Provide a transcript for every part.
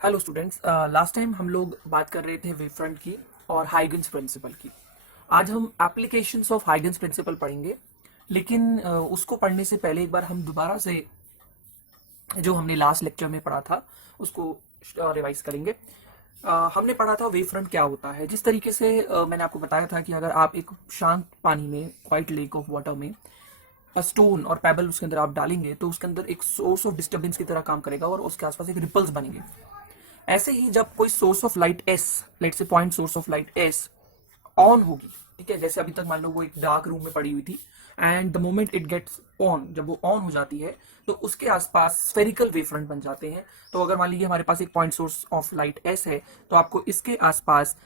Hello students, last time हम लोग बात कर रहे थे वेवफ्रंट की और हाइगन्स प्रिंसिपल की। आज हम एप्लीकेशंस ऑफ हाइगन्स प्रिंसिपल पढ़ेंगे, लेकिन उसको पढ़ने से पहले एक बार हम दोबारा से जो हमने लास्ट लेक्चर में पढ़ा था उसको रिवाइज करेंगे। हमने पढ़ा था वेवफ्रंट क्या होता है। जिस तरीके से मैंने आपको बताया था कि अगर आप एक शांत पानी में, क्वाइट लेक ऑफ वाटर में स्टोन और पेबल उसके अंदर आप डालेंगे तो उसके अंदर एक सोर्स ऑफ डिस्टर्बेंस की तरह काम करेगा और उसके आसपास एक रिपल्स बनेंगे। ऐसे ही जब कोई source of light S, let say point source of light S on होगी, ठीक है, जैसे अभी तक मान लो वो एक डार्क रूम में पड़ी हुई थी, and the moment it gets on, जब वो ऑन हो जाती है तो उसके आसपास स्फेरिकल वेवफ्रंट बन जाते हैं। तो अगर मान लीजिए हमारे पास एक point source of light S है तो आपको इसके आसपास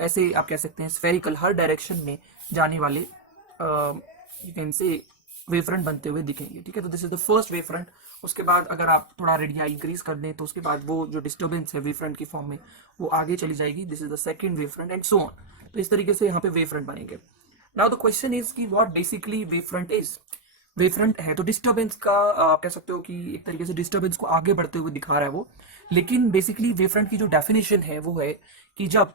ऐसे आप कह सकते हैं स्फेरिकल हर डायरेक्शन में जाने वाले यू कैन से वेवफ्रंट बनते हुए दिखेंगे। ठीक है, तो this is the first wavefront. उसके बाद अगर आप थोड़ा रेडियाई इंक्रीज कर दें तो उसके बाद वो जो डिस्टर्बेंस है वेवफ्रंट की फॉर्म में वो आगे चली जाएगी। This is the second wavefront and so on. तो इस तरीके से यहाँ पे वेवफ्रंट बनेंगे। नाउ द क्वेश्चन इज कि what basically wavefront is. Wavefront है तो डिस्टर्बेंस का आप कह सकते हो कि एक तरीके से डिस्टर्बेंस को आगे बढ़ते हुए दिखा रहा है वो। लेकिन बेसिकली वेवफ्रंट की जो डेफिनेशन है वो है कि जब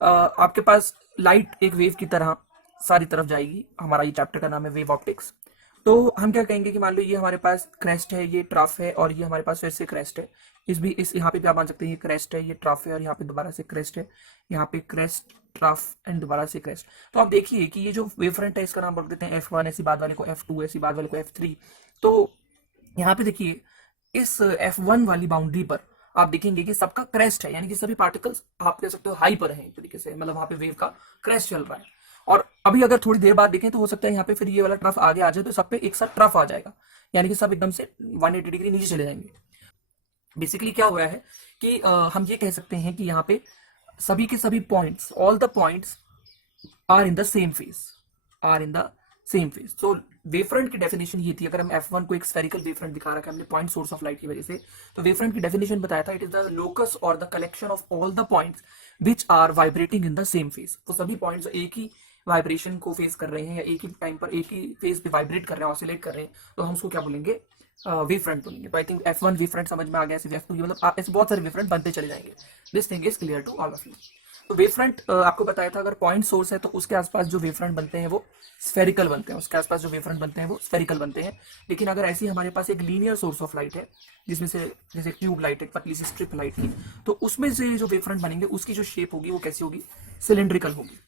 आपके पास लाइट एक वेव की तरह सारी तरफ जाएगी। हमारा ये चैप्टर का नाम है वेव ऑप्टिक्स। तो हम क्या कहेंगे कि मान लो ये हमारे पास क्रेस्ट है, ये ट्रफ है, और ये हमारे पास फिर से क्रेस्ट है। इस यहाँ पे भी आप मान सकते हैं ये क्रेस्ट है, ये ट्रफ है, और यहाँ पे दोबारा से क्रेस्ट है। यहाँ पे क्रेस्ट, ट्रफ एंड दोबारा से क्रेस्ट। तो आप देखिए कि ये जो वेव फ्रंट है इसका नाम रख देते हैं F1, ऐसी बाद वाले को F2, ऐसी बाद वाले को F3। तो यहाँ पे देखिए इस F1 वाली बाउंड्री पर आप देखेंगे कि सबका क्रेस्ट है, यानी कि सभी पार्टिकल्स आप कह सकते हो हाई पर हैं एक तरीके से, मतलब वहां पे वेव का क्रेस्ट चल रहा है। और अभी अगर थोड़ी देर बाद देखें तो हो सकता है यहाँ पे फिर ये वाला ट्रफ आगे आ जाए तो सब पे एक साथ ट्रफ आ जाएगा, यानी कि सब एकदम से 180 डिग्री नीचे चले जाएंगे। बेसिकली क्या हुआ है कि हम ये कह सकते हैं कि यहाँ पे सभी के सभी points, all the points are in the same phase, are in the same phase. तो वेवफ्रंट की डेफिनेशन ये थी। अगर हम F1 को एक स्फेरिकल वेवफ्रंट दिखा रखा है हमने पॉइंट सोर्स ऑफ लाइट की वजह से, तो वेवफ्रंट की डेफिनेशन बताया था, इट इज द लोकस और the collection of all the points which are vibrating in the same phase. तो सभी पॉइंट्स एक ही वाइब्रेशन को फेस कर रहे हैं या एक ही टाइम पर एक ही फेज पे वाइब्रेट कर रहे हैं, ऑसिलेट कर रहे हैं, तो हम उसको क्या बोलेंगे, वेव फ्रंट बोलेंगे। तो I think F1 wave front समझ में आ गया। ऐसे F2 मतलब आप ऐसे बहुत सारे वेव फ्रंट बनते चले जाएंगे। This thing is clear to all of you. तो वेव फ्रंट आपको बताया था, अगर पॉइंट सोर्स है तो उसके आसपास जो वेव फ्रंट बनते हैं वो स्फेरिकल बनते हैं, उसके आसपास जो वेव फ्रंट बनते हैं वो स्फेरिकल बनते हैं। लेकिन अगर ऐसी हमारे पास एक लीनियर सोर्स ऑफ लाइट है, जिसमें से जैसे ट्यूब लाइट है, पतली सी स्ट्रिप लाइट की, तो उसमें से जो वेव फ्रंट बनेंगे उसकी जो शेप होगी वो कैसी होगी, सिलेंड्रिकल होगी।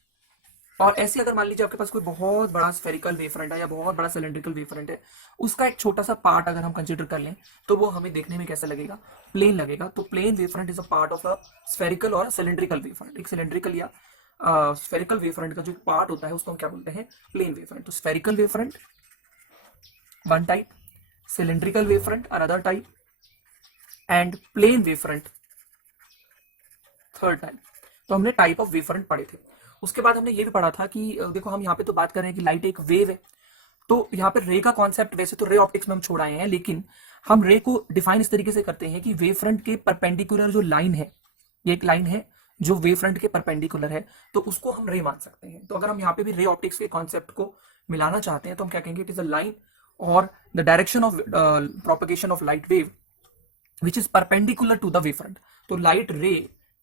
और ऐसे अगर मान लीजिए आपके पास कोई बहुत बड़ा स्फेरिकल वेवफ्रंट है या बहुत बड़ा सिलेंड्रिकल वेवफ्रंट है, उसका एक छोटा सा पार्ट अगर हम कंसीडर कर लें तो वो हमें देखने में कैसा लगेगा, प्लेन लगेगा। तो plane wavefront is a part of a spherical और सिलेंड्रिकल वेवफ्रंट। एक सिलेंड्रिकल या स्फेरिकल वेवफ्रंट का जो पार्ट होता है उसको हम क्या बोलते हैं, प्लेन वेवफ्रंट। तो spherical wavefront one type, cylindrical wavefront another type, and plane wavefront third type. तो हमने टाइप ऑफ वेवफ्रंट पढ़े थे। उसके बाद हमने ये भी पढ़ा था कि देखो हम यहाँ पे तो बात कर रहे हैं कि लाइट एक वेव है। तो यहाँ पे रे का कॉन्सेप्ट वैसे तो रे ऑप्टिक्स में हम छोड़ आए हैं, लेकिन हम रे को डिफाइन इस तरीके से करते हैं कि वेव फ्रंट के परपेंडिकुलर जो लाइन है, ये एक लाइन है जो वेव फ्रंट के परपेंडिकुलर है, तो उसको हम रे मान सकते हैं। तो अगर हम यहाँ पे भी रे ऑप्टिक्स के कॉन्सेप्ट को मिलाना चाहते हैं तो हम क्या कहेंगे, इट इज अ लाइन और the direction of propagation of light wave which is perpendicular to the wave front. तो लाइट रे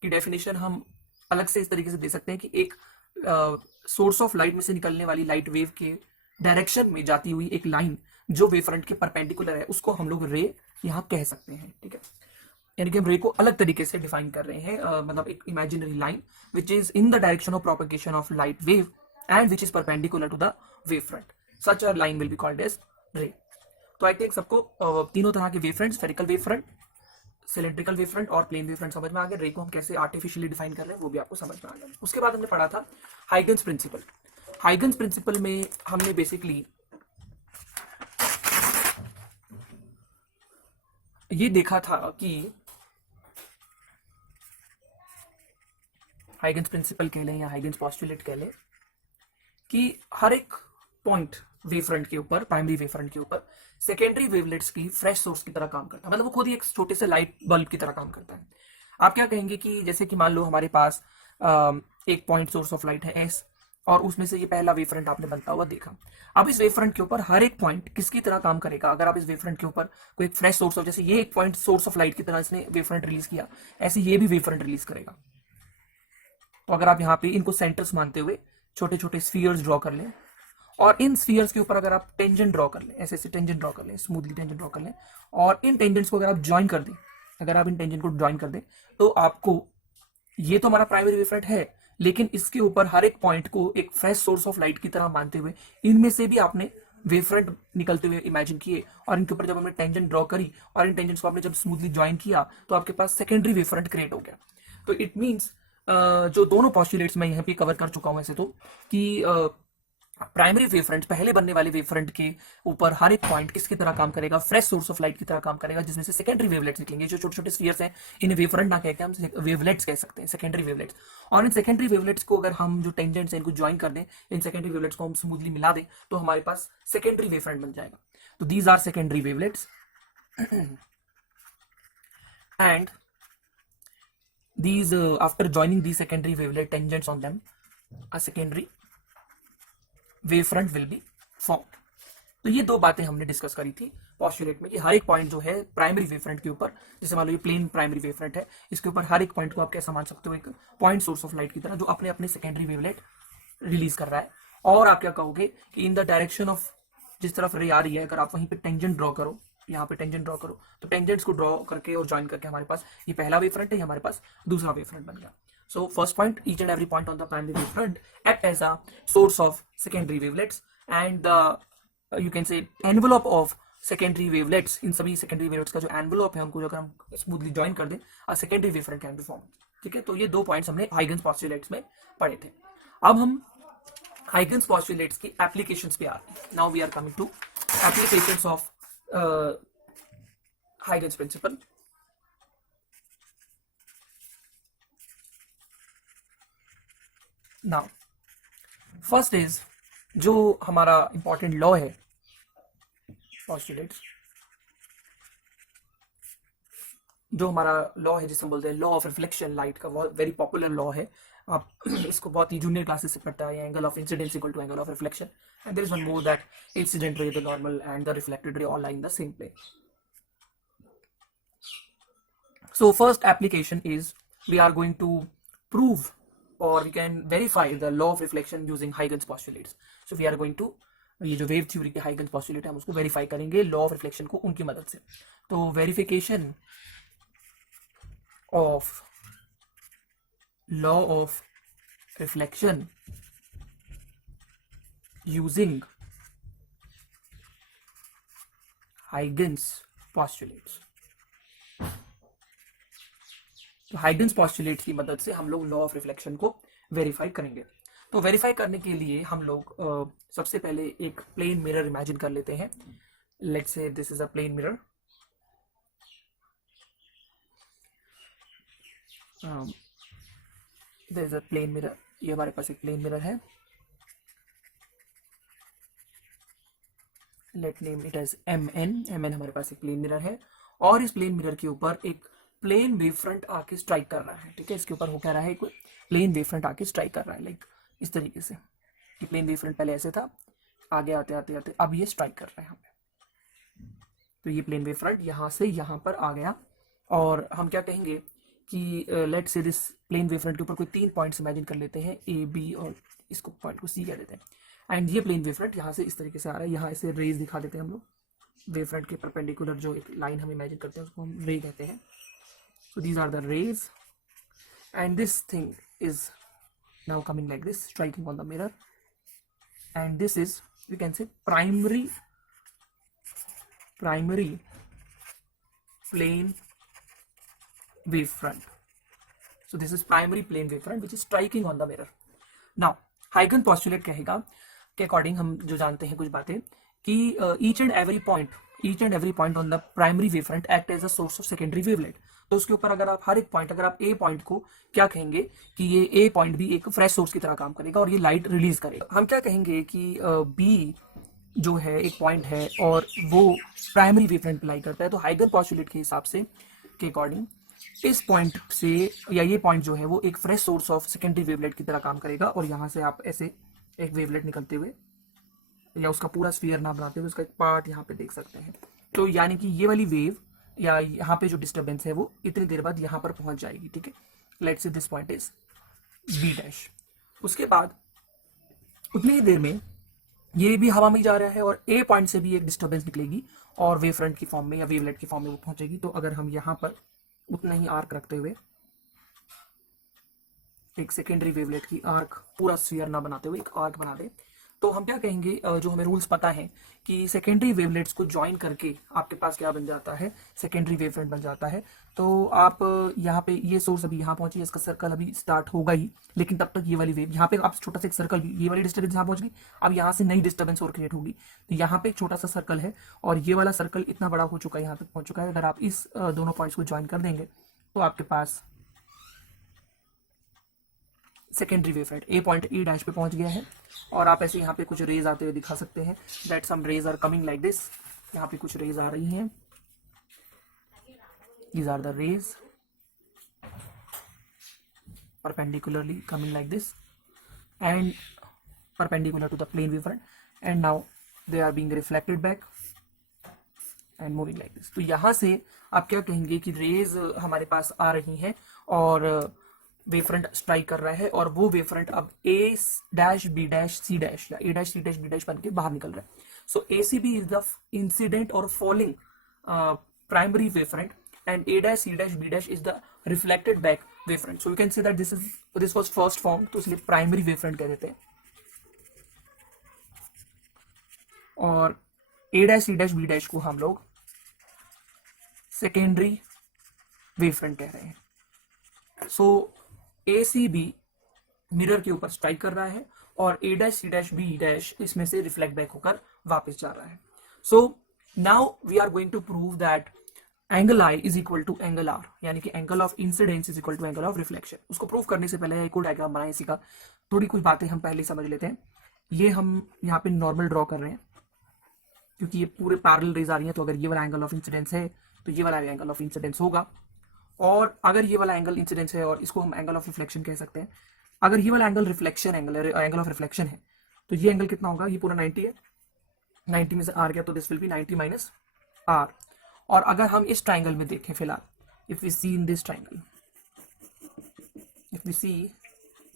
की डेफिनेशन हम अलग से इस तरीके से दे सकते हैं कि एक सोर्स ऑफ लाइट में से निकलने वाली लाइट वेव के डायरेक्शन में जाती हुई एक लाइन जो वेव फ्रंट के परपेंडिकुलर है, उसको हम लोग रे यहाँ कह सकते हैं। ठीक है, यानी कि हम रे को अलग तरीके से डिफाइन कर रहे हैं, मतलब एक imaginary line which is in the direction of propagation of light wave and which is perpendicular to the wave front. Such a line will be called as ray. तो आई थिंक सबको तीनों तरह के wave front, spherical wave front, cylindrical wave front और plane wave front समझ में आ गया। रे को हम कैसे आर्टिफिशियली डिफाइन कर रहे हैं वो भी आपको समझ में आ गया। उसके बाद हमने पढ़ा था हाइगन्स प्रिंसिपल। हाइगन्स प्रिंसिपल में हमने बेसिकली ये देखा था कि हाइगन्स प्रिंसिपल कह लें या हाइगन्स पॉस्टुलेट कह लें कि हर एक पॉइंट वेव फ्रंट के ऊपर, प्राइमरी वेव फ्रंट के ऊपर सेकेंडरी वेवलेट्स की फ्रेश सोर्स की तरह काम करता है। मतलब वो खुद ही एक छोटे से लाइट बल्ब की तरह काम करता है। आप क्या कहेंगे कि जैसे कि मान लो हमारे पास एक पॉइंट सोर्स ऑफ लाइट है एस, और उसमें से ये पहला वेव फ्रंट आपने बनता हुआ देखा। अब इस वेव फ्रंट के ऊपर हर एक पॉइंट किसकी तरह काम करेगा, अगर आप इस वेव फ्रंट के ऊपर कोई एक फ्रेश सोर्स ऑफ, जैसे ये एक पॉइंट सोर्स ऑफ लाइट की तरह इसने वेव फ्रंट रिलीज किया, ऐसे ये भी वेव फ्रंट रिलीज करेगा। तो अगर आप यहाँ पे इनको सेंटर्स मानते हुए छोटे छोटे स्फीयर्स ड्रॉ कर लें, और इन स्फीयर्स के ऊपर अगर आप टेंजेंट ड्रॉ कर लें, ऐसे ऐसे टेंजेंट ड्रॉ कर लें, स्मूथली टेंजेंट ड्रॉ कर लें, और इन टेंजेंट्स को अगर आप ज्वाइन कर दें, अगर आप इन टेंजेंट को ज्वाइन कर दें, तो आपको, ये तो हमारा प्राइमरी वेव फ्रंट है, लेकिन इसके ऊपर हर एक पॉइंट को एक फ्रेश सोर्स ऑफ लाइट की तरह मानते हुए इनमें से भी आपने वेव फ्रंट निकलते हुए इमेजिन किए, और इनके ऊपर जब हमने टेंजेंट ड्रॉ करी और इन टेंजेंट्स को आपने जब स्मूथली ज्वाइन किया, तो आपके पास सेकेंडरी वेव फ्रंट क्रिएट हो गया। तो इट मीन्स जो दोनों पॉस्टुलेट्स मैं यहाँ पे कवर कर चुका हूँ ऐसे तो, कि प्राइमरी वेव फ्रंट, पहले बनने वाले वेव फ्रंट के ऊपर हर एक पॉइंट किसकी तरह काम करेगा, फ्रेश सोर्स ऑफ लाइट की तरह काम करेगा, जिसमें से सेकेंडरी वेवलेट्स निकलेंगे। जो छोटे छोटे स्फीयर्स हैं, इन्हें वेव फ्रंट ना कहकर हम वेवलेट्स कह सकते हैं, सेकेंडरी वेवलेट्स। और इन सेकेंडरी वेवलेट्स को अगर हम जो टेंजेंट्स हैं इनको ज्वाइन कर दें, इन सेकेंडरी वेवलेट्स को हम स्मूथली मिला दें, तो हमारे पास सेकेंडरी वेव फ्रंट बन जाएगा। तो these are secondary wavelets and these after joining these secondary wavelet tangents on them, a secondary wave front will be formed। तो ये दो बातें हमने डिस्कस करी थी पॉस्टुलेट में, कि हर एक पॉइंट जो है प्राइमरी वेव फ्रंट के ऊपर, जैसे मान लो ये प्लेन प्राइमरी वेव फ्रंट है, इसके ऊपर हर एक पॉइंट को आप कैसा मान सकते हो, एक पॉइंट सोर्स ऑफ लाइट की तरह, जो अपने अपने सेकेंडरी वेवलेट रिलीज कर रहा है। और आप क्या कहोगे कि इन द डायरेक्शन ऑफ, जिस तरफ रे आ रही है, अगर आप वहीं पे टेंजेंट ड्रॉ करो, यहाँ पे टेंजेंट ड्रॉ करो, तो टेंजेंट्स को ड्रॉ करके और ज्वाइन करके हमारे पास ये पहला वेव फ्रंट है, हमारे पास दूसरा वेव फ्रंट बन गया। So first point, each and every point on the primary wave front act as a source of secondary wavelets, and the you can say envelope of secondary wavelets, इन सभी secondary wavelets का जो envelope है, हमको अगर हम smoothly join कर दें, a secondary wave front can be form. ठीक है, तो ये दो पॉइंट्स हमने हाइगन्स पॉस्टुलेट्स में पढ़े थे। अब हम हाइगन्स पॉस्टुलेट्स की एप्लीकेशंस पे आते हैं। Now we are coming to applications of Huygens principle। Now, first is जो हमारा इंपॉर्टेंट लॉ है पॉस्टुलेट्स, जो हमारा लॉ है जिसे हम बोलते हैं लॉ ऑफ रिफ्लेक्शन लाइट का, बहुत वेरी पॉपुलर लॉ है। आप इसको बहुत ही जूनियर क्लासेस से पढ़ता है, angle of incidence equal to angle of reflection, and there is one more that incident ray, the normal and the reflected ray all lie in the same plane। So first application is we are going to prove or we can verify the law of reflection using Huygens postulates। So we are going to, ये जो wave theory के Huygens postulate है, हम उसको verify करेंगे law of reflection को उनकी मदद से। तो verification of law of reflection using Huygens postulates. तो हाइगन्स पॉस्टुलेट की मदद से हम लोग लॉ ऑफ रिफ्लेक्शन को वेरीफाई करेंगे। तो वेरीफाई करने के लिए हम लोग सबसे पहले एक प्लेन मिरर इमेजिन कर लेते हैं। Let's say this is a plane mirror. This is a plane mirror, ये हमारे पास एक प्लेन मिरर है। Let name it as MN हमारे पास एक प्लेन मिरर है, और इस प्लेन मिरर के ऊपर एक प्लेन वेव फ्रंट आके स्ट्राइक कर रहा है। ठीक है, इसके ऊपर हो क्या रहा है, कोई प्लेन वेव फ्रंट आके स्ट्राइक कर रहा है, लाइक इस तरीके से। कि प्लेन वेव फ्रंट पहले ऐसे था, आगे आते आते आते अब ये स्ट्राइक कर रहा है हमें। तो ये प्लेन वेव फ्रंट यहाँ से यहाँ पर आ गया, और हम क्या कहेंगे कि लेट से दिस प्लेन वेव फ्रंट के ऊपर कोई 3 पॉइंट्स इमेजिन कर लेते हैं, A B, और इसको पॉइंट को C कह देते हैं। एंड ये प्लेन वेव फ्रंट यहाँ से इस तरीके से आ रहा है, यहाँ ऐसे रेज दिखा देते हैं हम लोग। वेव फ्रंट के परपेंडिकुलर जो एक लाइन हम इमेजिन करते हैं उसको हम रे कहते हैं। So these are the rays, and this thing is now coming like this, striking on the mirror, and this is, we can say, primary plane wave front। So this is primary plane wave front which is striking on the mirror। Now Huygens postulate कहेगा के according हम जो जानते हैं कुछ बातें, कि each and every point on the primary wave front act as a source of secondary wavelet। तो उसके ऊपर अगर आप हर एक पॉइंट, अगर आप A पॉइंट को क्या कहेंगे कि ये A पॉइंट भी एक फ्रेश सोर्स की तरह काम करेगा और ये लाइट रिलीज करेगा। हम क्या कहेंगे कि B जो है एक पॉइंट है और वो प्राइमरी वेव फ्रंट अप्लाई करता है। तो हाइगन पॉस्टुलेट के हिसाब से के अकॉर्डिंग इस पॉइंट से, या ये पॉइंट जो है वो एक fresh source of secondary wavelet की तरह काम करेगा, और यहाँ से आप ऐसे एक वेवलेट निकलते हुए, या उसका पूरा स्फीयर ना बनाते हुए उसका एक पार्ट यहाँ पे देख सकते हैं। तो यानी कि ये वाली वेव या यहाँ पे जो डिस्टर्बेंस है वो इतनी देर बाद यहाँ पर पहुंच जाएगी, ठीक है। Let's say this point is B dash. उसके बाद उतनी ही देर में ये भी हवा में जा रहा है और ए पॉइंट से भी एक डिस्टर्बेंस निकलेगी और वेव फ्रंट की फॉर्म में या वेवलेट की फॉर्म में वो पहुंचेगी। तो अगर हम यहाँ पर उतना ही आर्क रखते हुए एक सेकेंडरी वेवलेट की आर्क, पूरा स्फीयर ना बनाते हुए एक आर्क बना दे, तो हम क्या कहेंगे, जो हमें रूल्स पता है कि सेकेंडरी वेवलेट्स को ज्वाइन करके आपके पास क्या बन जाता है, सेकेंडरी वेवफ्रंट बन जाता है। तो आप यहाँ पे ये सोर्स अभी यहाँ पहुंची, इसका सर्कल अभी स्टार्ट होगा ही, लेकिन तब तक ये वाली वेव यहाँ पे आप छोटा सा एक सर्कल भी, ये वाली डिस्टर्बेंस यहाँ पहुंच गई, अब यहाँ से नई डिस्टर्बेंस और क्रिएट होगी। तो यहाँ पे एक छोटा सा सर्कल है और ये वाला सर्कल इतना बड़ा हो चुका है, यहाँ तक पहुंच चुका है। अगर आप इस दोनों पॉइंट्स को ज्वाइन कर देंगे तो आपके पास secondary wave front A point A dash पे पहुंच गया है। और आप ऐसे यहाँ पे कुछ रेज आते हुए दिखा सकते हैं, that some rays are coming like this. यहाँ पे कुछ रेज आ रही हैं, these are the rays perpendicularly coming like this and perpendicular to the plane wavefront, and now they are being reflected back and moving like this। तो यहाँ से आप क्या कहेंगे कि रेज हमारे पास आ रही हैं और वेवफ्रंट स्ट्राइक कर रहा है और वो वेवफ्रंट अब A dash B dash C dash या A dash C dash B dash बन के बाहर निकल रहा है। So A C B is the incident or falling primary wavefront and a dash c dash b dash is the reflected back wavefront। so you can say that this was first form, तो इसलिए primary wavefront कह देते हैं। और a dash c dash b dash को हम लोग secondary wavefront कह रहे हैं। सो ए सी बी मिरर के ऊपर स्ट्राइक कर रहा है और a dash c dash b dash इसमें से रिफ्लेक्ट बैक होकर वापस जा रहा है। So now we are going to prove that angle I is equal to angle r, यानी कि angle of incidence is equal to angle of reflection. उसको प्रूव करने से पहले एक और डायग्राम बनाए इसी का, थोड़ी कुछ बातें हम पहले समझ लेते हैं। ये हम यहाँ पे नॉर्मल ड्रॉ कर रहे हैं क्योंकि ये पूरे पैरेलल रेज आ रही है, तो अगर ये वाला एंगल ऑफ इंसिडेंस है तो ये वाला एंगल ऑफ इंसिडेंस होगा, और अगर ये वाला एंगल इंसिडेंस है और इसको हम एंगल ऑफ रिफ्लेक्शन कह सकते हैं। अगर ये वाला angle reflection angle of reflection है तो ये एंगल कितना होगा, ये पूरा 90 है, 90 में से आर गया तो this will be 90 minus r. और अगर हम इस ट्राइंगल में देखें फिलहाल, if we see in this triangle, if we see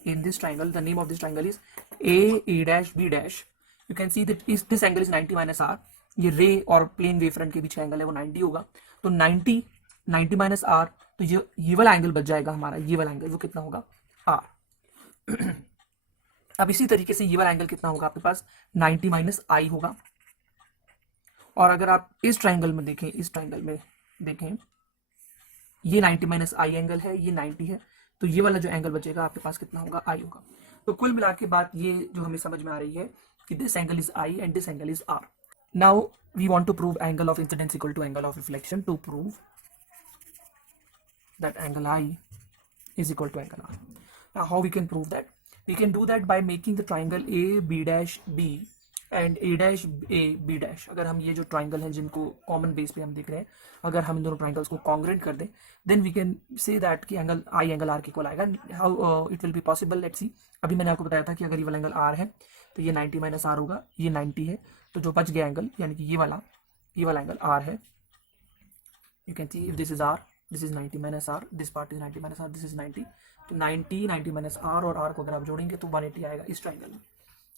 in this triangle, the name of this triangle is A dash B dash, you can see that this angle is 90 minus r. ये ray और plane wavefront के बीच का angle है वो 90 होगा, तो 90 minus are, तो ये वाला एंगल बच जाएगा हमारा, ये वाला एंगल वो कितना होगा, आर। अब इसी तरीके से ये वाला एंगल कितना होगा आपके पास, 90 माइनस आई होगा। और अगर आप इस ट्राइंगल में देखें, इस ट्राइंगल में देखें, ये 90 माइनस आई एंगल है, ये 90 है, तो ये वाला जो एंगल बचेगा आपके पास कितना होगा, आई होगा। तो कुल मिला के बात ये जो हमें समझ में आ रही है कि this angle is i and this angle is r. Now we want to prove angle of incidence equal to angle of reflection. To prove that angle i is equal to angle R. Now how we can prove that? We can do that by making the triangle A B dash B and A dash A B dash। अगर हम ये जो triangle हैं जिनको common base पे हम देख रहे हैं, अगर हम इन दोनों ट्राइंगल्स को कॉन्ग्रेंट कर दें, then we can say that कि एंगल आई एंगल आर के इक्वल आएगा। How it will be possible, let's see. अभी मैंने आपको बताया था कि अगर ये वाला एंगल आर है तो ये 90 माइनस आर होगा, ये 90 है, तो जो बच गया एंगल यानी कि ये वाला एंगल आर है। You can see if this is r, this is 90 minus r, this part is 90 minus r, this is 90, तो 90 माइनस आर और आर को अगर आप जोड़ेंगे तो 180 आएगा इस ट्राइंगल में।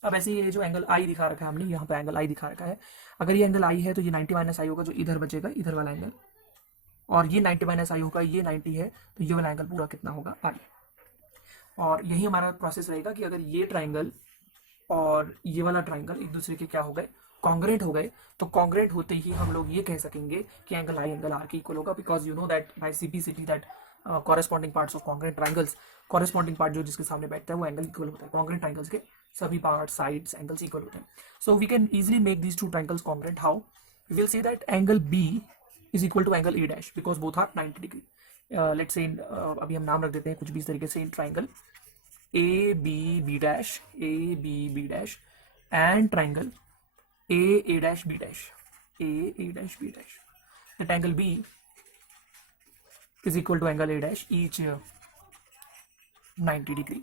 अब ऐसे ये जो एंगल आई दिखा रखा है हमने, यहाँ पे एंगल आई दिखा रखा है, अगर ये एंगल आई है तो ये 90 माइनस आई होगा, जो इधर बचेगा इधर वाला एंगल, और ये 90 माइनस आई होगा, ये 90 है, तो ये वाला एंगल पूरा कितना होगा, आई। और यही हमारा प्रोसेस रहेगा कि अगर ये ट्राइंगल और ये वाला ट्राइंगल एक दूसरे के क्या हो गए, कॉन्ग्रेंट हो गए, तो कॉन्ग्रेंट होते ही हम लोग ये कह सकेंगे कि एंगल आई एंगल आर के इक्वल होगा, because you know that bye simplicity that corresponding parts of congruent triangles, corresponding part जो जिसके सामने बैठता है वो एंगल इक्वल होता है। कॉन्ग्रेंट ट्राइंगल्स के सभी पार्ट साइड्स एंगल्स इक्वल होते हैं। So we can easily make these two triangles congruent. How? We will see that angle B is equal to angle A dash because both are 90 degree. Let's say अभी हम नाम रख देते हैं कुछ भी इस तरीके से, in triangle A B B dash, A B B dash and triangle A dash B dash, A dash B dash, that angle B is equal to angle A dash, each 90 degree,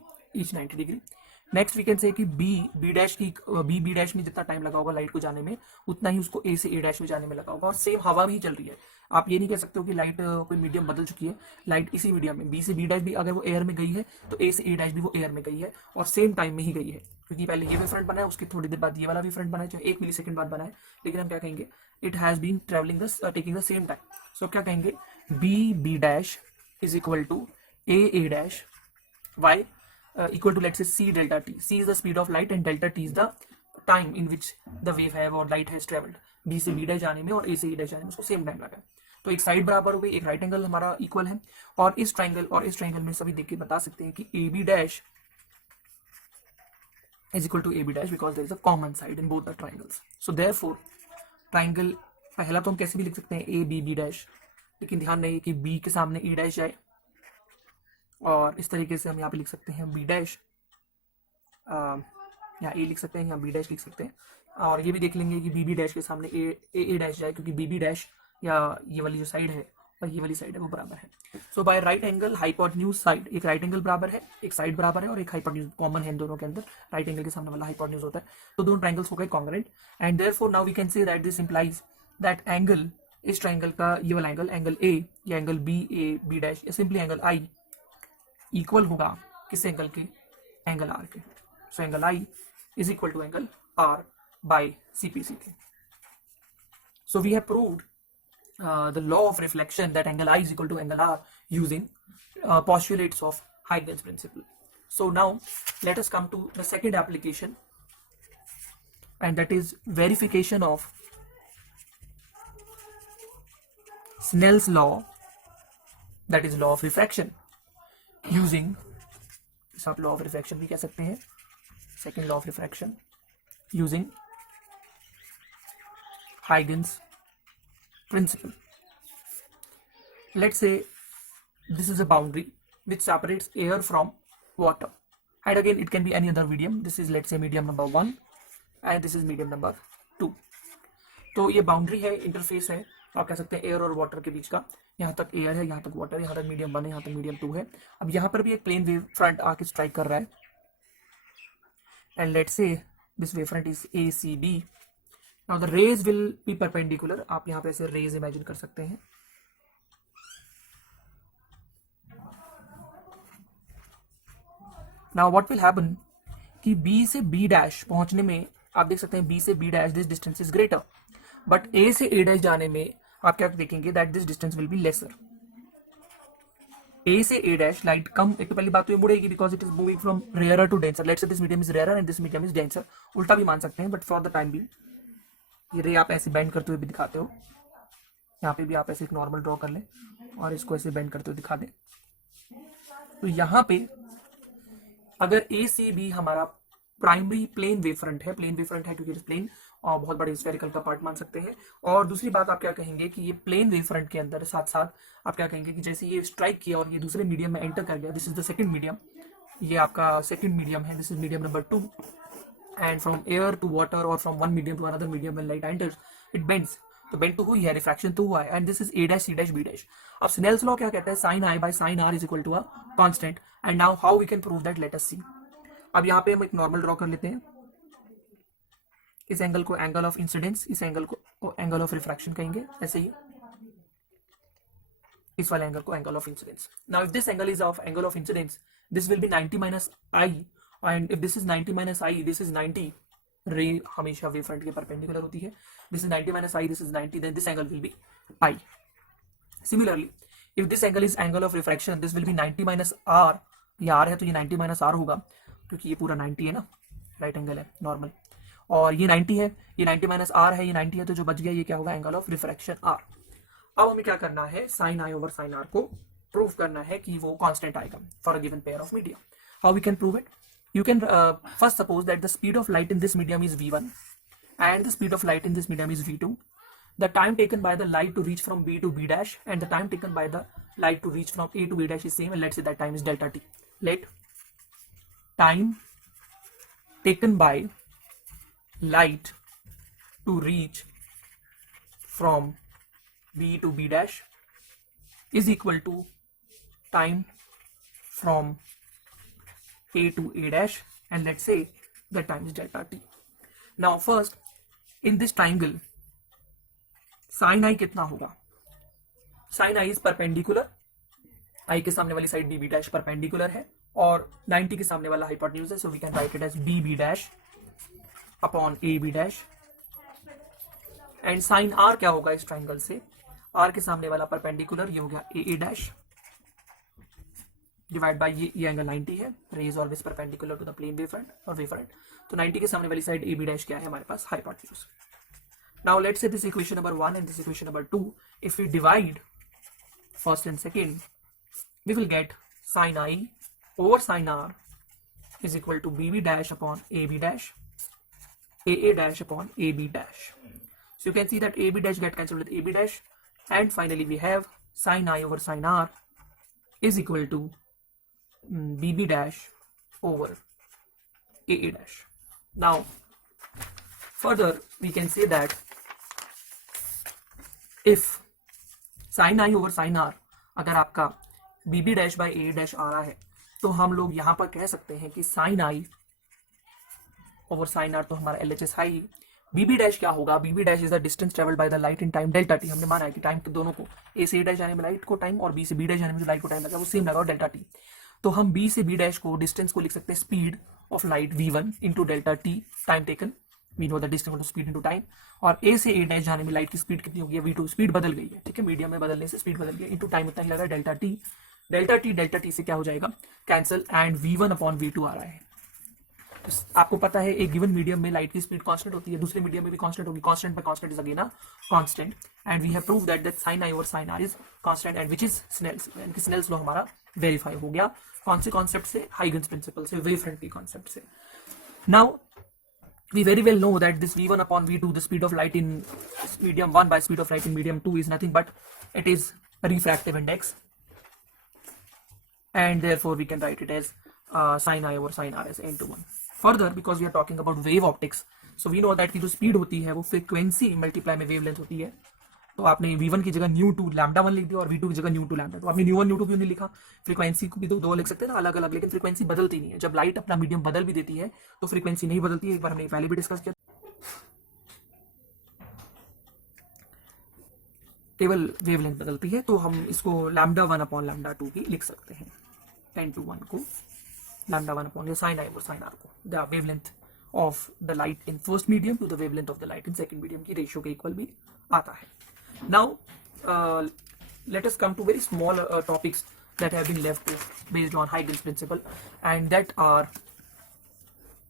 next we can say कि B dash में जितना time लगा होगा light को जाने में, उतना ही उसको ए से ए डैश में जाने में लगा होगा। और सेम हवा भी चल रही है, आप ये नहीं कह सकते हो कि लाइट कोई मीडियम बदल चुकी है। लाइट इसी मीडियम में बी से बी डैश भी अगर वो एयर में गई है तो ए से ए डैश भी वो एयर में गई है और सेम टाइम में ही गई है, क्योंकि पहले ये वेव फ्रंट बना है, उसकी थोड़ी देर बाद ये वाला वेव फ्रंट बना है, चाहे 1 मिलीसेकंड बाद बना है, लेकिन हम क्या कहेंगे, it has been travelling taking the same time. So क्या कहेंगे, B B dash is equal to A dash, y equal to let's say c delta t. C is the speed of light and delta t is the time in which the wave have or light has traveled. b से b dash जाने में और a से e dash जाने में उसको same time लगा है। तो एक साइड बराबर हो गई, एक राइट एंगल हमारा इक्वल है, और इस ट्राइंगल में सभी देख के बता सकते हैं कि A B dash is equal to ab dash because there is a common side in both the triangles. So therefore triangle पहला तो हम कैसे भी लिख सकते हैं a b b डैश, लेकिन ध्यान रहे कि b के सामने e डैश जाए, और इस तरीके से हम यहाँ पे लिख सकते हैं बी डैश, यहाँ ए लिख सकते हैं, यहाँ बी डैश लिख सकते हैं, और ये भी देख लेंगे कि बी बी डैश के सामने ए डैश जाए, क्योंकि बी बी डैश या ये वाली जो साइड है और ये वाली साइड है वो बराबर है। So by right angle hypotenuse side, एक राइट एंगल बराबर है, एक साइड बराबर है, और एक हाइपोटेन्यूज कॉमन है इन दोनों के अंदर, राइट एंगल के सामने वाला हाइपोटेन्यूज होता है, तो दोनों ट्राइंगल्स हो गए congruent. And therefore now we can say that this implies that angle, इस ट्राइंगल का ये वाला एंगल ए या angle B A B dash या सिंपली एंगल आई इक्वल होगा किस एंगल के, एंगल आर के। So angle I is equal to angle R by CPC के। So we have proved the law of reflection that angle I is equal to angle R using postulates of Huygens principle. So now let us come to the second application, and that is verification of Snell's law, that is law of refraction using, इस आप law of refraction भी कह सकते हैं, second law of refraction using Huygens principle. Let's say this is a boundary which separates air from water, and again it can be any other medium. This is let's say medium number 1 and this is medium number 2. तो ये boundary है, interface है, तो आप कह सकते हैं air और वाटर के बीच का, यहाँ तक एयर है, यहाँ तक वाटर है, यहाँ तक मीडियम 1 है, यहाँ तक मीडियम 2 है। अब यहाँ पर भी एक प्लेन वेव फ्रंट आके स्ट्राइक कर रहा है, and let's say this wave front is A C B. Now the rays will be perpendicular. आप यहाँ पे ऐसे rays imagine कर सकते हैं। Now what will happen कि B से B डैश पहुंचने में आप देख सकते हैं B से B dash this distance is greater, but A से A डैश जाने में आप क्या देखेंगे that this distance will be lesser. A से A डैश लाइट कम, एक तो पहली बात तो ये मुड़ेगी because it is moving from rarer to denser. Let's say this medium is rarer and this medium is denser. उल्टा भी मान सकते हैं, but for the time being ये रे आप ऐसे बेंड करते हुए भी दिखाते हो, यहाँ पे भी आप ऐसे एक नॉर्मल ड्रॉ कर लें और इसको ऐसे बेंड करते हुए दिखा दें। तो यहाँ पे अगर ए सी बी हमारा प्राइमरी प्लेन वेव फ्रंट है, क्योंकि प्लेन और बहुत बड़े स्फेरिकल का पार्ट मान सकते हैं। और दूसरी बात आप क्या कहेंगे कि ये प्लेन वेव फ्रंट के अंदर साथ साथ आप क्या कहेंगे कि जैसे ये स्ट्राइक किया और ये दूसरे मीडियम में एंटर कर गया, this is the second medium, ये आपका सेकंड मीडियम है, this is medium number 2, and from air to water or from one medium to another medium when light enters it bends, तो bend तो हुई है, रिफ्रैक्शन तो हुआ है, and this is a dash c dash b dash. अब Snell's law क्या कहता है, sin i by sin r is equal to a constant, and now how we can prove that, let us see. अब यहाँ पे हम एक normal draw कर लेते हैं, इस एंगल को एंगल ऑफ इंसिडेंस, इस एंगल को एंगल ऑफ रिफ्रैक्शन कहेंगे, ऐसे ही इस वाले एंगल को angle of incidence. Now if this angle is of angle of incidence, this will be 90 minus i, and if this is 90 minus i, this is 90, रे हमेशा wave front के perpendicular होती है, this is 90 minus i, this is 90, then this angle will be pi. Similarly if this angle is angle of refraction, this will be 90 minus r, ये r है तो ये 90 minus r होगा, क्योंकि ये पूरा 90 है ना, राइट एंगल है नॉर्मल, और ये 90 है, ये 90 minus r है, ये 90 है, तो जो बच गया ये क्या होगा, एंगल ऑफ रिफ्रैक्शन r। अब हमें क्या करना है, sin i over sin r को प्रूव करना है कि वो कांस्टेंट आएगा for a given pair of media. How we can prove it, you can first suppose that the speed of light in this medium is v1 and the speed of light in this medium is v2. The time taken by the light to reach from b to b dash and the time taken by the light to reach from a to a dash is same, and let's say that time is delta t. Let time taken by light to reach from b to b dash is equal to time from a to a dash and let's say that time is delta t. Now first in this triangle sin I कितना होगा? sin I is perpendicular, I के सामने वाली side bb dash perpendicular है और 90 के सामने वाला हाइपोटेन्यूज है, so we can write it as bb dash upon ab dash. And sine r क्या होगा इस ट्राइंगल से? r के सामने वाला परपेंडिकुलर, ये हो गया aa डैश डिवाइड बाय ये एंगल 90 है, ray is always perpendicular to the plane wave front और वेव फ्रंट, तो 90 के सामने वाली साइड ab डैश क्या है हमारे पास? Hypotenuse. Now let's say this equation number 1 and this equation number 2, if we divide first and second, we will get sin I over sin R is equal to bb dash upon ab dash, aa dash upon ab dash. So you can see that ab dash get cancelled with ab dash, and finally we have sin I over sin R is equal to bb dash over aa dash. Now further we can say that if sin I over sin R अगर आपका bb dash by a dash आ रहा है तो हम लोग यहाँ पर कह सकते हैं कि sin I over sin R तो हमारा LHS है ही। bb डैश क्या होगा? bb dash is the distance travelled by the light in time delta T. हमने माना है कि टाइम के दोनों को a से a डैश जाने में लाइट को टाइम और b से b डैश जाने में जो लाइट को टाइम लगा वो सेम लगा डेल्टा टी। तो हम b से b डैश को डिस्टेंस को लिख सकते हैं speed of light v1 into delta t time taken, we know the distance of speed into time, और a से a डैश जाने में लाइट की स्पीड कितनी होगी? v2 स्पीड बदल गई है, ठीक है, मीडियम में बदलने से स्पीड बदल गई, इनटू टाइम उतना ही लगा डेल्टा टी। डेल्टा टी से क्या हो जाएगा? Cancel, and v1 upon v2 आ रहा है। तो आपको पता है एक गिवन मीडियम में लाइट की स्पीड कांस्टेंट होती है, दूसरे मीडियम में भी कांस्टेंट होगी, constant by constant is again a constant, and we have prove that sin I over sin R is constant and which is Snell's, यानी कि स्नेल्स लॉ हमारा वेरीफाई हो गया। कौन से कॉन्सेप्ट से? हाइगन्स प्रिंसिपल से, वेव फ्रंट की कॉन्सेप्ट से। Now we very well know that this v1 upon v2, the speed of light in medium 1 by speed of light in medium 2 is nothing but it is a refractive index, and therefore we can write it as sin I over sin R as n to 1. Further, because we are talking about wave optics, so we know that कि जो speed होती है वो frequency multiply में wavelength होती है। तो आपने v1 की जगह न्यू टू लैम्डा 1 लिख दिया और v2 की जगह न्यू टू लैम्डा, तो आपने न्यू 1 न्यू 2 क्यों नहीं लिखा? फ्रीक्वेंसी को भी तो दो लिख सकते हैं ना अलग अलग, लेकिन फ्रीक्वेंसी बदलती नहीं है। जब लाइट अपना मीडियम बदल भी देती है तो फ्रीक्वेंसी नहीं बदलती है, एक बार हमने पहले भी डिस्कस किया, केवल वेवलेंथ बदलती है। तो हम इसको लैम्डा 1 अपॉन लैम्डा 2 भी लिख सकते हैं, 10 to 1 को लैम्डा 1 अपॉन साइन आई और साइन आर को, the wavelength of the light in first medium to the wavelength of the light in second medium की रेशियो के इक्वल भी आता है। Now, let us come to very small topics that have been left based on Huygens principle, and that are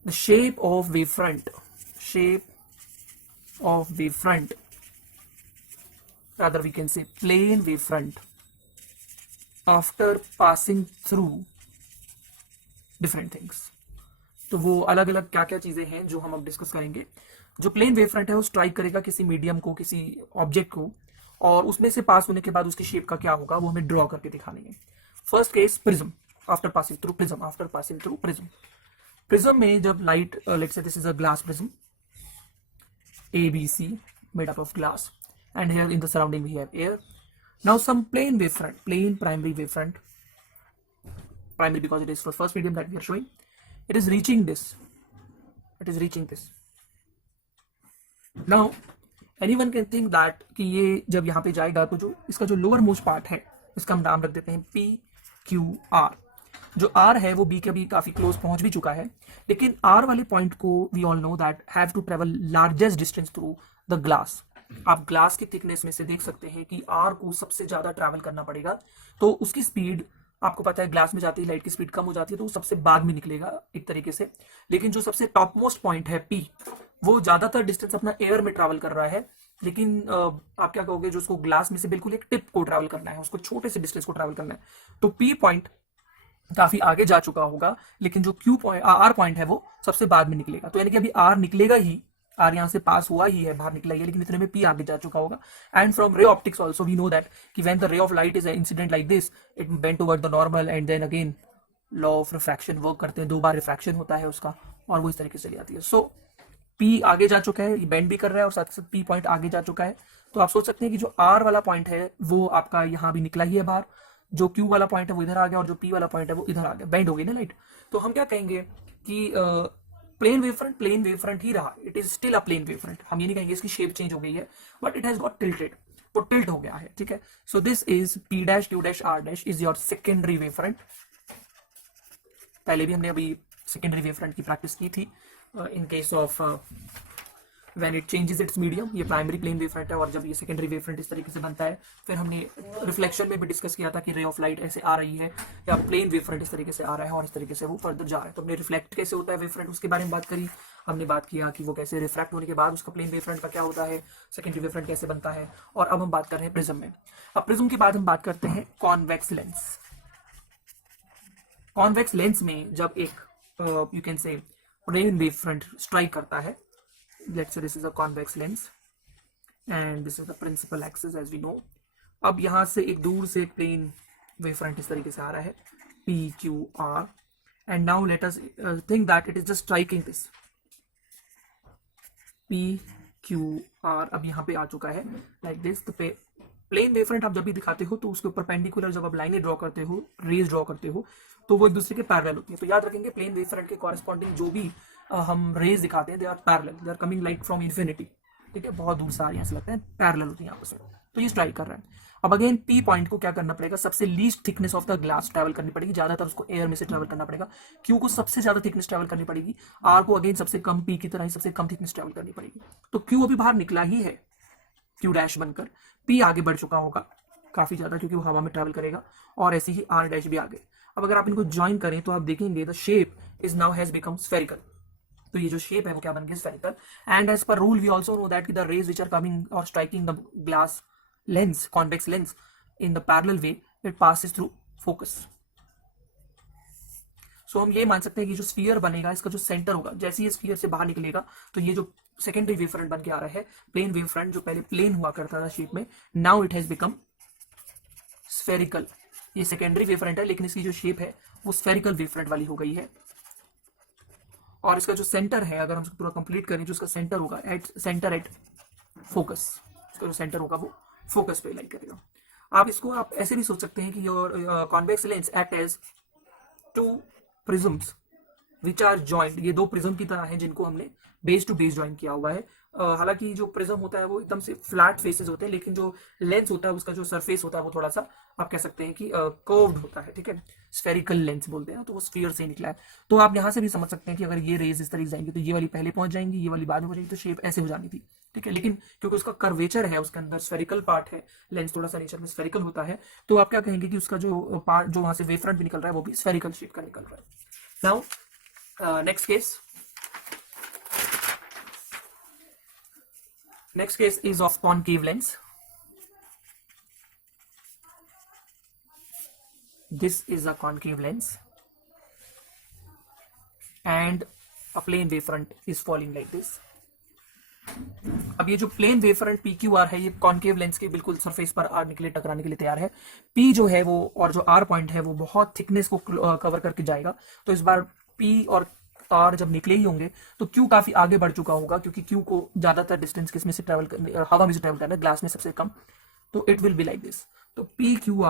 the shape of wavefront. Shape of wavefront, rather we can say plane wavefront, after passing through different things. तो वो अलग अलग क्या क्या चीजें हैं जो हम अब डिस्कस करेंगे। जो प्लेन वेव फ्रंट है वो स्ट्राइक करेगा किसी मीडियम को, किसी ऑब्जेक्ट को, और उसमें से पास होने के बाद उसकी शेप का क्या होगा वो हमें ड्रॉ करके दिखानी है। First case prism, after passing through prism. Prism में जब light, let's say this is a glass prism ABC made up of glass, and here in the surrounding we have air. Now some plane wavefront, plane primary wavefront, primary because it is for first medium that we are showing, it is reaching this, now anyone can think that कि ये जब यहाँ पे जाएगा तो जो इसका जो लोअर मोस्ट पार्ट है इसका हम नाम रख देते हैं PQR। जो R है वो B के भी काफी क्लोज पहुंच भी चुका है, लेकिन R वाले पॉइंट को we all know that have to travel largest distance through the glass. आप ग्लास की थिकनेस में से देख सकते हैं कि R को सबसे ज्यादा ट्रैवल करना पड़ेगा, तो उसकी स्पीड आपको पता है ग्लास में जाती है लाइट की स्पीड कम हो जाती है, तो वो सबसे बाद में निकलेगा एक तरीके से। लेकिन जो सबसे टॉप मोस्ट पॉइंट है P, वो ज्यादातर डिस्टेंस अपना एयर में ट्रैवल कर रहा है, लेकिन आप क्या कहोगे जो उसको ग्लास में से बिल्कुल एक टिप को ट्रैवल करना है, उसको छोटे से डिस्टेंस को ट्रैवल करना है, तो P पॉइंट काफी आगे जा चुका होगा, लेकिन जो Q पॉइंट R पॉइंट है वो सबसे बाद में निकलेगा। तो यानी कि अभी R निकलेगा ही, R यहाँ से पास हुआ ही है, बाहर निकला ही है, लेकिन इतने में P आगे जा चुका होगा। And from ray optics also we know that कि when the ray of light is incident like this it bend toward the normal, and then again law of refraction work करते हैं, 2 बार रिफ्रैक्शन होता है उसका, और वो इस तरीके से चली जाती है। सो P आगे जा चुका है, ये बेंड भी कर रहा है और साथ साथ P पॉइंट आगे जा चुका है। तो आप सोच सकते हैं कि जो R वाला पॉइंट है वो आपका यहाँ भी निकला ही है बाहर, जो Q वाला पॉइंट है वो इधर आ गया, और जो P वाला पॉइंट है वो इधर आ गया, बेंड हो गई ना लाइट। तो हम क्या कहेंगे कि प्लेन वेव फ्रंट ही रहा, it is still a plane wave front. हम ये नहीं कहेंगे इसकी शेप चेंज हो गई है, but it has got tilted, वो टिल्ट हो गया है, ठीक है। So this is P dash Q dash R dash is your secondary wave front. पहले भी हमने अभी सेकेंडरी वेव फ्रंट की प्रैक्टिस की थी in case of when it changes its medium. ये प्राइमरी प्लेन वेव फ्रंट है, और जब ये सेकेंडरी वेव फ्रंट इस तरीके से बनता है, फिर हमने रिफ्लेक्शन में भी डिस्कस किया था कि रे ऑफ लाइट ऐसे आ रही है, या प्लेन वेव फ्रंट इस तरीके से आ रहा है और इस तरीके से वो फर्दर जा रहा है। तो हमने रिफ्लेक्ट कैसे होता है वेव फ्रंट, उसके बारे में बात करी। हमने बात किया कि वो कैसे रिफ्रैक्ट होने के बाद उसका प्लेन वेव फ्रंट का क्या होता है, सेकेंडरी वेव फ्रंट कैसे बनता है। और अब हम बात कर रहे हैं प्रिज्म में। अब प्रिज्म के बाद हम बात करते हैं कॉन्वेक्स लेंस। कॉन्वेक्स लेंस में जब एक you can say plane wave front strike करता है, let's say this is a convex lens and this is the principal axis as we know। अब यहां से एक दूर से एक प्लेन वेव फ्रंट इस तरीके से आ रहा है P Q are, and now let us think that it is just striking this P Q are. अब यहाँ पे आ चुका है लाइक दिस। तो प्लेन वेव फ्रंट आप जब भी दिखाते हो तो उसके ऊपर पेंडिकुलर जब आप लाइनें ड्रॉ करते हो, रेज ड्रॉ करते हो, तो वो एक दूसरे के पैरेलल होती है। तो याद रखेंगे प्लेन वेव फ्रंट के कॉरेस्पॉन्डिंग जो भी हम रेज दिखाते हैं, they are parallel, they are coming like from infinity, ठीक है, बहुत दूर से आ रही है, ऐसा लगता है पैरेलल होती है आपस में। तो ये स्ट्राइक कर रहा है। अब अगेन पी पॉइंट को क्या करना पड़ेगा, सबसे least thickness of the glass travel करनी पड़ेगी, ज्यादातर उसको एयर में से ट्रैवल करना पड़ेगा। क्यू को सबसे ज्यादा थिकनेस ट्रैवल करनी पड़ेगी, आर को अगेन सबसे कम, पी की तरह ही सबसे कम थिकनेस ट्रैवल करनी पड़ेगी। तो क्यू अभी बाहर निकला ही है क्यू डैश बनकर, पी आगे बढ़ चुका होगा काफी ज्यादा क्योंकि वो हवा में ट्रैवल करेगा, और ऐसे ही आर डैश भी आगे। अब अगर आप इनको ज्वाइन करें तो आप देखेंगे the shape is now has become spherical. तो ये जो शेप है वो क्या बन गया, spherical. And as per rule we also know that the rays which are coming or striking the glass lens, convex lens in the parallel way, it passes through focus. So हम ये मान सकते हैं कि जो स्फीयर बनेगा, इसका जो सेंटर होगा, जैसे ही स्फीयर से बाहर निकलेगा तो ये जो सेकेंडरी वेव फ्रंट बन के आ रहा है, प्लेन वेव फ्रंट जो पहले प्लेन हुआ करता था शेप में, now it has become spherical. ये सेकेंडरी वेव फ्रंट है लेकिन इसकी जो शेप है वो स्फेरिकल वेव फ्रंट वाली हो गई है। और इसका जो सेंटर है, अगर हम इसको पूरा कंप्लीट करें, जो इसका सेंटर होगा एट सेंटर एट फोकस, इसका जो सेंटर होगा वो फोकस पे लाइक करेगा। आप इसको आप ऐसे भी सोच सकते हैं कि your convex lens act as two prisms which are joint. ये दो प्रिज्म की तरह हैं जिनको हमने बेस टू बेस ज्वाइन किया हुआ है। हालांकि जो प्रिज्म होता है वो एकदम से फ्लैट फेसेस होते हैं, लेकिन जो लेंस होता है उसका जो सरफेस होता है वो थोड़ा सा आप कह सकते हैं कि कर्व्ड होता है, ठीक है, स्फेरिकल लेंस बोलते हैं, तो वो स्फीयर से निकला है। तो आप यहाँ से भी समझ सकते हैं कि अगर ये रेज इस तरीके जाएंगी तो ये वाली पहले पहुंच जाएंगी, ये वाली बाद में पहुंचेगी, तो शेप ऐसे हो जानी थी, ठीक है। लेकिन क्योंकि उसका कर्वेचर है, उसके अंदर स्फेरिकल पार्ट है, लेंस थोड़ा सा नेचर में स्फेरिकल होता है, तो आप क्या कहेंगे कि उसका जो पार्ट जो वहां से वेव फ्रंट भी निकल रहा है वो भी स्फेरिकल शेप का निकल रहा है। Now next case, next case is of concave lens। this is a concave lens and a plane wavefront is falling like this। अब ये जो plane wavefront P Q R है, ये कॉन्केव लेंस के बिल्कुल सरफेस पर आर निकले टकराने के लिए तैयार है। पी जो है वो और जो आर पॉइंट है वो बहुत थिकनेस को कवर करके जाएगा। तो इस बार पी और आर जब निकले ही होंगे तो क्यू काफी आगे बढ़ चुका होगा, क्योंकि क्यू को ज्यादातर डिस्टेंस किसमें से ट्रेवल करने, हवा में से ट्रेवल करना है, ग्लास में सबसे कम। तो it will be like this. तो पी क्यू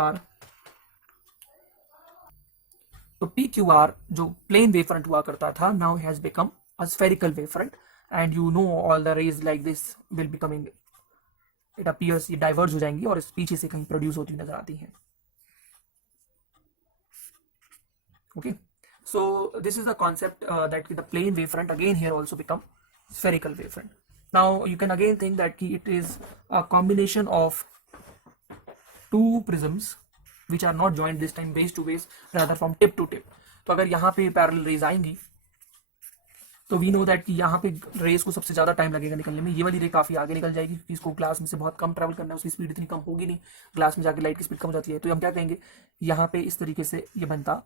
आर जो प्लेन वेव फ्रंट हुआ करता था, now has become a spherical wave front, and you know all the rays like this will be coming, it appears, ये diverge हो जाएंगी और इस पीछे से कहीं प्रोड्यूस होती नजर आती हैं। Okay, so this is the concept that the plane wavefront again here also become spherical wavefront। now you can again think that it is a combination of two prisms which are not joined this time base to base, rather from tip to tip। तो अगर यहाँ पे parallel raise आएंगी तो we know that कि यहाँ पे race को सबसे ज्यादा टाइम लगेगा निकलने में, ये वाली रे काफी आगे निकल जाएगी क्योंकि इसको ग्लास में से बहुत कम ट्रैवल करना है, उसकी स्पीड इतनी कम होगी नहीं, ग्लास में जाके लाइट की स्पीड कम हो जाती है। तो हम क्या कहेंगे, यहाँ पे इस तरीके से ये बनता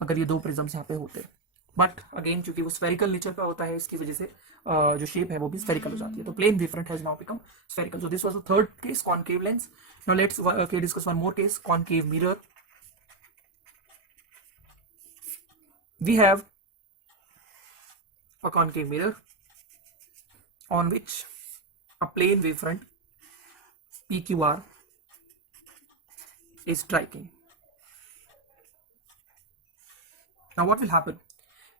अगर ये दो प्रिज्म्स यहाँ पे होते। बट अगेन क्योंकि वो स्फेरिकल नेचर का होता है, इसकी वजह से जो शेप है वो भी स्फेरिकल हो जाती है। तो plane wavefront has now become spherical. So this was the third case, concave lens. Now let's discuss one more case, concave mirror. We have a concave mirror on which a plane wavefront PQR is striking। Now what will happen,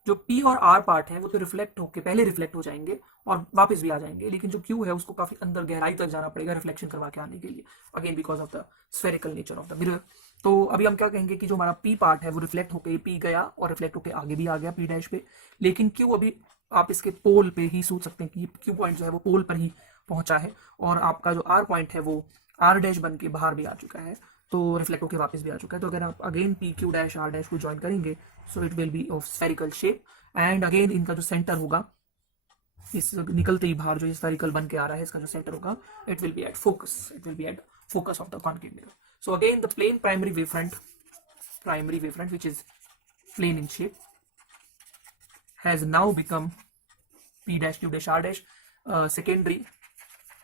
जो P और R part है वो तो reflect होके पहले reflect हो जाएंगे और वापस भी आ जाएंगे, लेकिन जो Q है उसको काफी अंदर गहराई तक जाना पड़ेगा रिफ्लेक्शन करवा के आने के लिए, again because of the spherical nature of the mirror. तो अभी हम क्या कहेंगे कि जो हमारा P पार्ट है वो रिफ्लेक्ट होके P गया और रिफ्लेक्ट होके आगे भी आ गया P डैश पे, लेकिन Q अभी आप इसके पोल पे ही सोच सकते हैं कि Q पॉइंट जो है वो पोल पर ही पहुंचा है और आपका जो R पॉइंट है वो R डैश बन के बाहर भी आ चुका है, तो रिफ्लेक्ट होकर वापस भी आ चुका है। तो अगर आप again P Q dash R dash को ज्वाइन करेंगे so it will be of spherical shape, and again इनका जो सेंटर होगा इस निकलते ही बाहर जो ये स्फेरिकल बन के आ रहा है इसका जो सेंटर होगा it will be at focus, it will be at focus of the concave mirror. So again the plane primary wavefront which is plane in shape has now become p dash q dash r dash secondary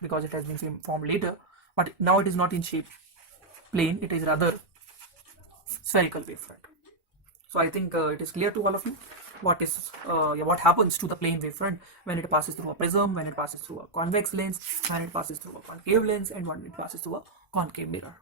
because it has been formed later, but now it is not in shape plane, it is rather spherical wavefront. So I think it is clear to all of you what happens to the plane wavefront when it passes through a prism, when it passes through a convex lens, when it passes through a concave lens, and when it passes through a concave mirror.